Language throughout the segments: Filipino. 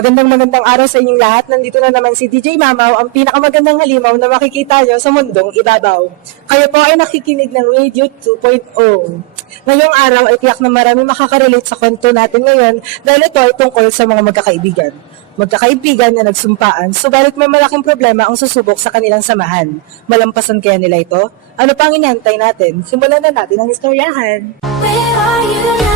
Magandang magandang araw sa inyong lahat. Nandito na naman si DJ Mamaw, ang pinakamagandang halimaw na makikita nyo sa mundong ibabaw. Kayo po ay nakikinig ng Radio 2.0. Ngayong araw ay tiyak na marami makakarelate sa kwento natin ngayon dahil ito ay tungkol sa mga magkakaibigan. Magkakaibigan na nagsumpaan, subalit may malaking problema ang susubok sa kanilang samahan. Malampasan kaya nila ito? Ano pang inantay natin? Simulan na natin ang istoryahan. Where are you now?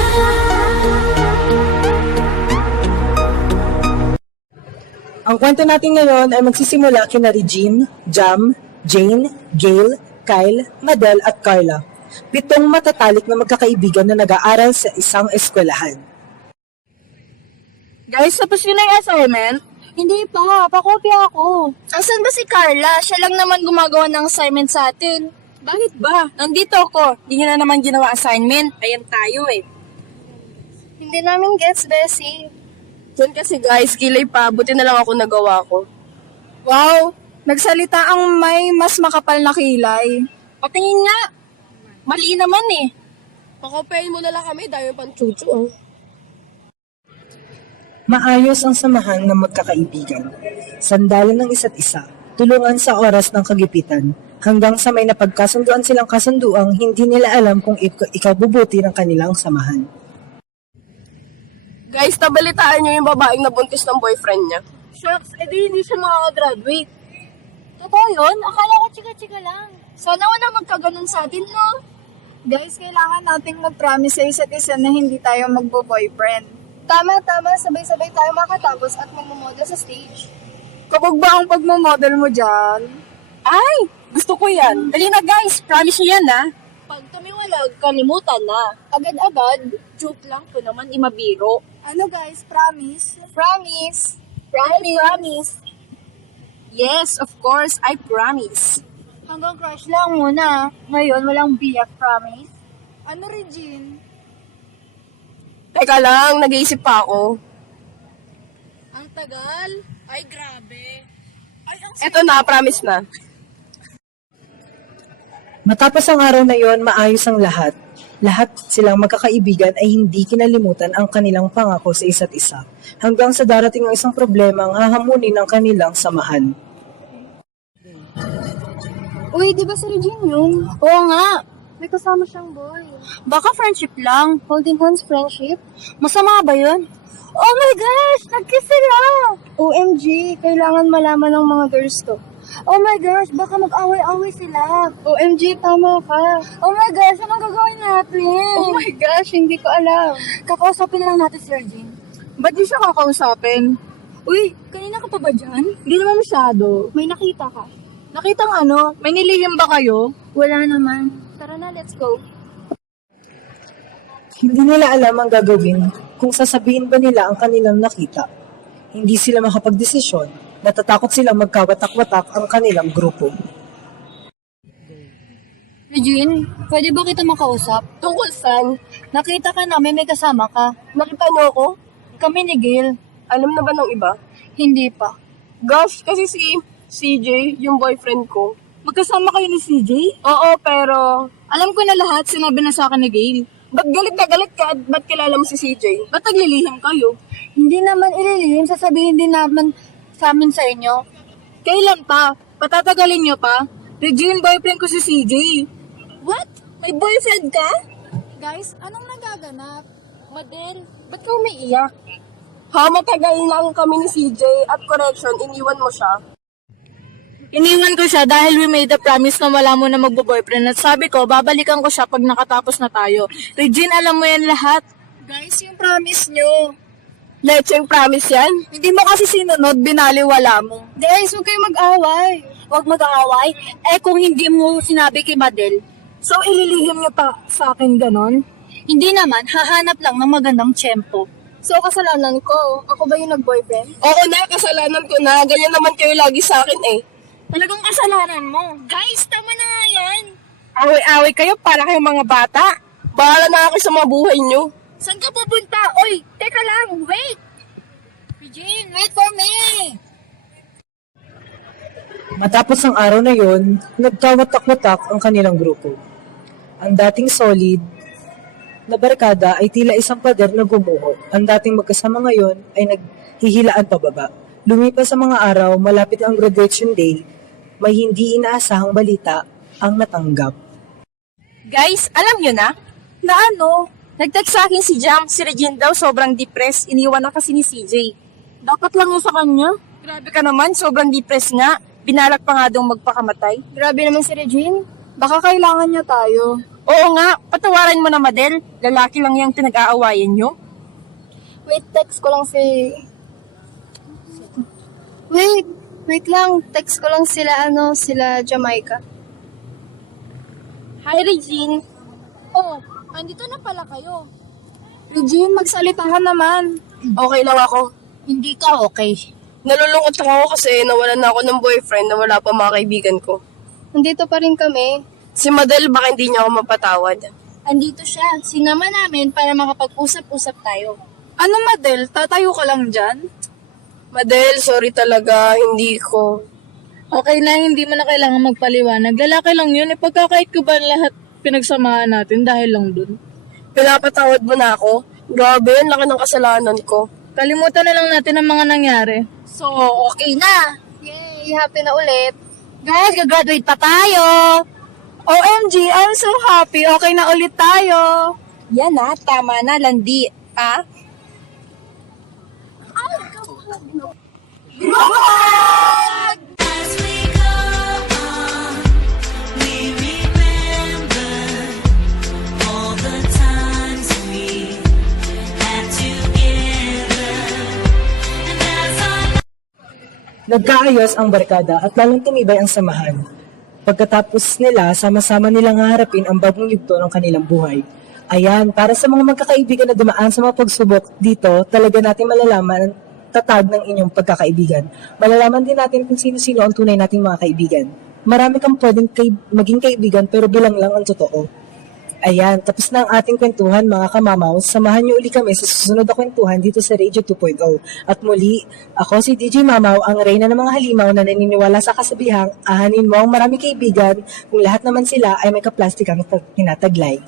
Ang kwento natin ngayon ay magsisimula kina Regine, Jam, Jane, Gail, Kyle, Madel at Carla. Pitong matatalik na magkakaibigan na nag-aaral sa isang eskwelahan. Guys, tapos yun na yung assignment? Hindi pa, pakopya ako. Asan ba si Carla? Siya lang naman gumagawa ng assignment sa atin. Bakit ba? Nandito ako. Hindi niya na naman ginawa assignment. Ayan tayo eh. Hindi namin gets, Bessie. Yan kasi guys, kilay pa. Buti na lang ako nagawa ko. Wow! Nagsalita ang may mas makapal na kilay. Patingin nga. Mali naman eh. Pakopyahin mo na lang kami dahil pang chuchu oh. Maayos ang samahan ng magkakaibigan. Sandalan ng isa't isa, tulungan sa oras ng kagipitan, hanggang sa may napagkasunduan silang kasunduang hindi nila alam kung ik- ikabubuti ng kanilang samahan. Guys, nabalitaan niyo yung babaeng nabuntis ng boyfriend niya. Shucks, edi hindi siya makakagraduate. Totoo yun? Akala ko chika-chika lang. Sana wala magkaganon sa atin, no? Guys, kailangan nating mag-promise sa isa't isa na hindi tayo magbo-boyfriend. Tama, tama. Sabay-sabay tayo makatapos at magmumodel sa stage. Kapag ba ang pagmamodel mo dyan? Ay! Gusto ko yan. Dali na guys, promise niyo yan ha. Pag tumiwalag, kalimutan na. Agad-agad, joke lang to naman imabiro. Ano guys, promise? Promise. Promise. Promise. Yes, of course, I promise. Hanggang crush lang muna. Ngayon, walang biyak, promise? Ano, Regine? Teka lang, nag-iisip pa ako. Ang tagal? Ay, grabe. Ay, ang Eto na, promise na. Matapos ang araw na yon, maayos ang lahat. Lahat silang magkakaibigan ay hindi kinalimutan ang kanilang pangako sa isa't isa, hanggang sa darating ang isang problema ang hahamunin ng kanilang samahan. Uy, di ba si Regine yun? Oo nga. May kasama siyang boy. Baka friendship lang. Holding hands friendship? Masama ba yun? Oh my gosh! Nagkiss sila! OMG, kailangan malaman ng mga girls to. Oh my gosh! Baka mag-away-away sila. OMG, tama ka. Oh my gosh! Anong gagawin natin? Oh my gosh, hindi ko alam. Kakausapin lang natin si Regine. Ba't di siya kakausapin? Uy, kanina ka pa ba dyan? Hindi naman masyado. May nakita ka. Nakitang ano? May nilihim ba kayo? Wala naman. Tara na, let's go. Hindi nila alam ang gagawin kung sasabihin ba nila ang kanilang nakita. Hindi sila makapagdesisyon, natatakot silang magkawatak-watak ang kanilang grupo. Regine, pwede ba kita makausap? Tungkol saan? Nakita ka namin may kasama ka. Nakita niyo ako? Kami ni Gail. Alam na ba ng iba? Hindi pa. Gosh, kasi si CJ, yung boyfriend ko. Magkasama kayo ni CJ? Oo, pero... Alam ko na lahat, sinabi na sa akin ni Gail. Ba't galit na galit ka? at Ba't kilala mo si CJ? Ba't naglilihim kayo? Hindi naman ililihim, sasabihin din naman sa amin sa inyo. Kailan pa? Patatagalin niyo pa? Regine, boyfriend ko si CJ. What? May boyfriend ka? Guys, anong nagaganap? Madel, ba't ka umiiyak? Ha, matagal lang kami ni CJ at correction, iniwan mo siya. Iniwan ko siya dahil we made a promise na wala mo na magbo-boyfriend at sabi ko, babalikan ko siya pag nakatapos na tayo. Regine, alam mo yan lahat. Guys, yung promise nyo. Lecheng promise yan? Hindi mo kasi sinunod, binaliwala mo. Guys, huwag kayo mag-away. Huwag mag-aaway. Eh kung hindi mo sinabi kay Madel, So, ililihim niyo pa sa akin ganon? hindi naman, hahanap lang ng magandang tiyempo. So, kasalanan ko. Ako ba yung nag-boyfriend? Oo na, kasalanan ko na. Ganyan naman kayo lagi sa akin eh. Talagang kasalanan mo. Guys, tama na nga yan. Away-away kayo para kayong mga bata. Bahala na ako sa mga buhay nyo. Saan ka pupunta? Oy, teka lang, wait! Regine, wait for me! Matapos ang araw na yon, nagkawatak-watak ang kanilang grupo. Ang dating solid na barkada ay tila isang pader na gumuho. Ang dating magkasama ngayon ay naghihilaan pababa. Lumipas sa mga araw, malapit ang graduation day, may hindi inaasahang balita ang natanggap. Guys, alam nyo na? Na ano? Nag-text sa akin si Jam, si Regine daw sobrang depressed, iniwan na kasi ni CJ. Dapat lang yun sa kanya. Grabe ka naman, sobrang depressed nga. Binalak pa nga daw magpakamatay. Grabe naman si Regine. Baka kailangan niya tayo. Oo nga, patawaran mo na Madel. Lalaki lang yung pinag-aawayan nyo. Wait, text ko lang si... Wait, wait lang. Text ko lang sila, ano, sila Jamaica. Hi Regine. Oh, andito na pala kayo. Regine, magsalita ka naman. Okay lang ako. Hindi ka okay. Nalulungkot lang ako kasi nawalan na ako ng boyfriend na wala pa mga kaibigan ko. Nandito pa rin kami. Si Madel baka hindi niya ako mapatawad. Andito siya. Sinama namin para makapag-usap-usap tayo. Ano, Madel? Tatayo ka lang dyan? Madel, sorry talaga, hindi ko. Okay na, hindi mo na kailangan magpaliwanag. Lalaki lang yun. Ipagkakait ko ba lahat pinagsamahan natin dahil lang dun? Pinapatawad mo na ako? Grabe, ang laki ng kasalanan ko. Kalimutan na lang natin ang mga nangyari. So, okay na. Yay! Happy na ulit. Guys, gagraduate pa tayo. OMG, I'm so happy. Okay na ulit tayo. Yan na, tama na, landi. Ah? Nagkaayos ang barkada at lalong tumibay ang samahan. Pagkatapos nila, sama-sama nilang haharapin ang bagong yugto ng kanilang buhay. Ayan, para sa mga magkakaibigan na dumaan sa mga pagsubok dito, talaga natin malalaman tatag ng inyong pagkakaibigan. Malalaman din natin kung sino-sino ang tunay nating mga kaibigan. Marami kang pwedeng kay- maging kaibigan pero bilang lang ang totoo. Ayan, tapos na ang ating kwentuhan mga kamamaw. Samahan niyo uli kami sa susunod na kwentuhan dito sa Radio 2.0. At muli, ako si DJ Mamaw, ang reyna ng mga halimaw na naniniwala sa kasabihang ahanin mo ang marami kaibigan kung lahat naman sila ay may kaplastikang tinataglay.